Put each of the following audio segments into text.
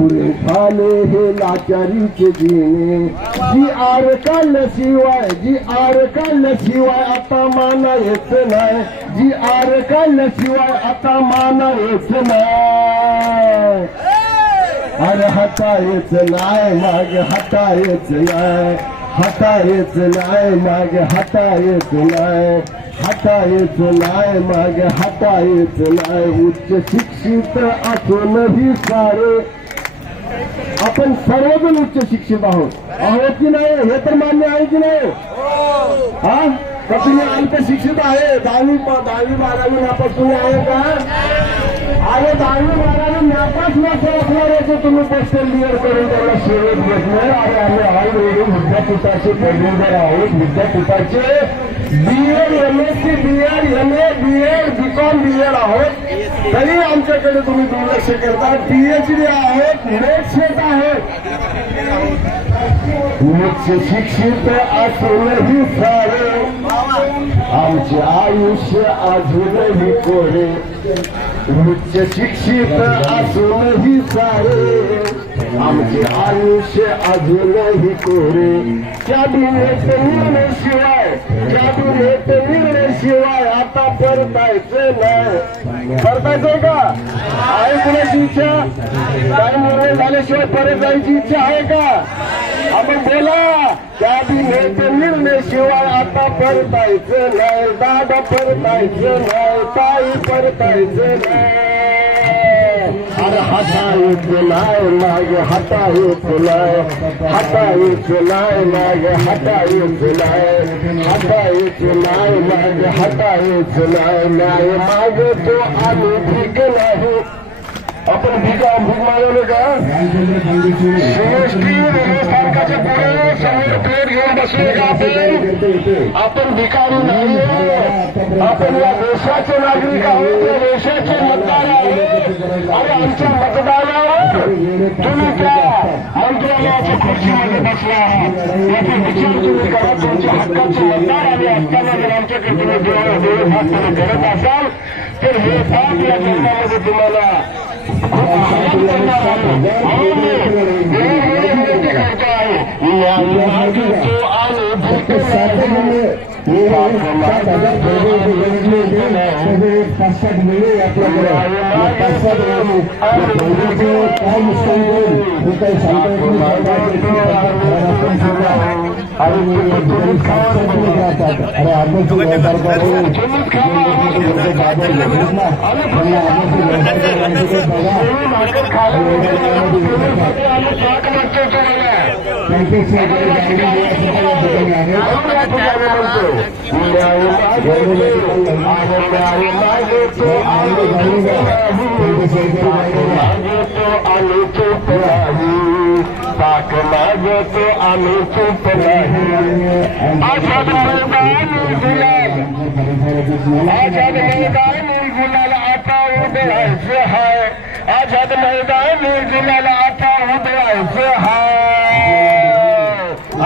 पुरे झाले हे लाचारीचे दिने. जी आर काढल्याशिवाय आता मानायचं नाही. जी आर काढल्याशिवाय आता मानायचं नाही. अरे हटायचं नाही माग, हटायचं नाही, हटायचं नाही माग, हटायचं नाही, हटायचं नाही माग, हटायचं नाही. उच्च शिक्षित असूनही सारे आपण सर्वजण उच्च शिक्षित आहोत की नाही हे तर मान्य आहे की नाही? हा का तुम्ही अल्प शिक्षित आहे? 10वी-12वी नापास तुम्ही आहे का? अरे 10वी-12वी नापास असणाऱ्याचे तुम्ही पोस्ट क्लिअर करून त्याला शेवट घेत नाही. अरे आम्ही ऑलरेडी विद्यापीठाचे पदवीधर आहोत. विद्यापीठाचे BEd, MSc, BEd, MA, BEd, BCom, BEd आहोत. तरी आमच्याकडे तुम्ही दुर्लक्ष करता. PhD आहेत, नेट सेट आहेत. उच्च शिक्षित असूनही सारे आमचे आयुष्य अजूनही कोरे. उच्च शिक्षित असूनही सारे आमचे आयुष्य अजूनही कोरे. कॅबिनेट निर्णयाशिवाय आता परतायचं नाही. परतायचंय का? आहे कुणाची इच्छा? काय निर्णय झाल्याशिवाय परत जायची इच्छा आहे का? आपण बोला. कॅबिनेट निर्णयाशिवाय आता परतायचं नाही. दादा परतायचं नाही, ताई परतायचं नाही. अरे हटायचं नाही मागे, हटायचं नाही, हटायचं नाही मागे, हटायचं नाही, हटायचं नाही मागे, हटायचं नाही. मागे तो आम्ही भीक नाही. आपण भीक मागवलं का? स्थानकाच्या पुढे समोर प्लेट घेऊन बसले का आपण भिकारी नाही. आपण या देशाचे नागरिक आहोत, या देशाचे मतदार आहोत. आणि आमच्या मतदानावर तुम्ही त्या मंत्रालयाच्या खुर्चीमध्ये बसला आहात. याचा विचार तुम्ही करा. तुमच्या हक्काचे मतदार आले असताना जर आमच्याकडे तुम्ही डोळे करत असाल तर हे पाप या जन्मामध्ये तुम्हाला पाक मागतो आम्ही चूप नाही. आझाद मैदान गुलाल, आझाद मैदान गुलाल आता उधळायचं हाय. आझाद मैदान गुलाल आता उधळायचं हाय.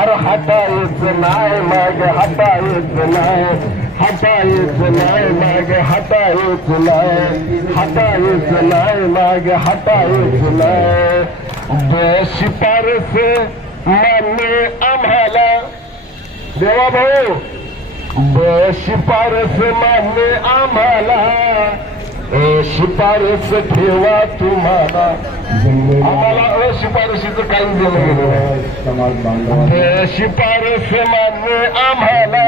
अरे हटायचं नाही माग, हटायचं नाही, हटायचं नाही माग, हटायचं नाही, हटायचं नाही माग, हटायचं नाही. शिफारस मान्य आम्हाला देवा भाऊ. शिफारस मान्य आम्हाला. शिफारस ठेवा तुम्हाला. आम्हाला अशिफारशीचं काही दिलं गेलं. शिफारस मान्य आम्हाला.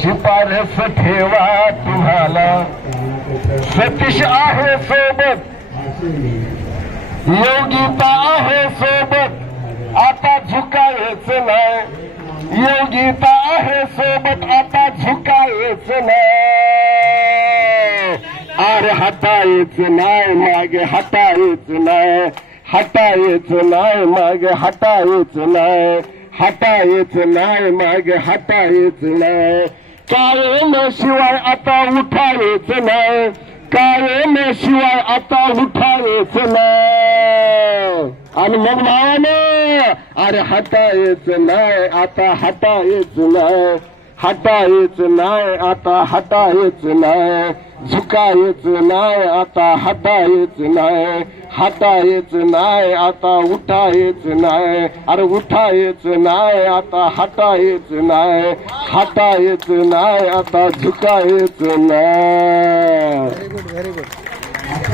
शिफारस ठेवा तुम्हाला. सतीश आहे सोबत, योगिता आहे सोबत, आता झुकायचं नाही. योगिता आहे सोबत, आता झुकायचं नाही. अरे हटायचं नाही मागे, हटायचं नाही, हटायचं नाही मागे, हटायचं नाही, हटायचं नाही मागे, हटायचं नाही. कायमशिवाय आता उठायचं नाही. कायमशिवाय आता उठायचं नाही. आणि मग भावाने अरे हटायचं नाही, आता हटायचं नाही, हटायच नाही आता हटायच नाही, झुकायच नाही आता हटायच नाही, हटायच नाही आता उठायच नाही, अरे उठायच नाही आता हटायच नाही, हटायच नाही आता झुकायच नाही.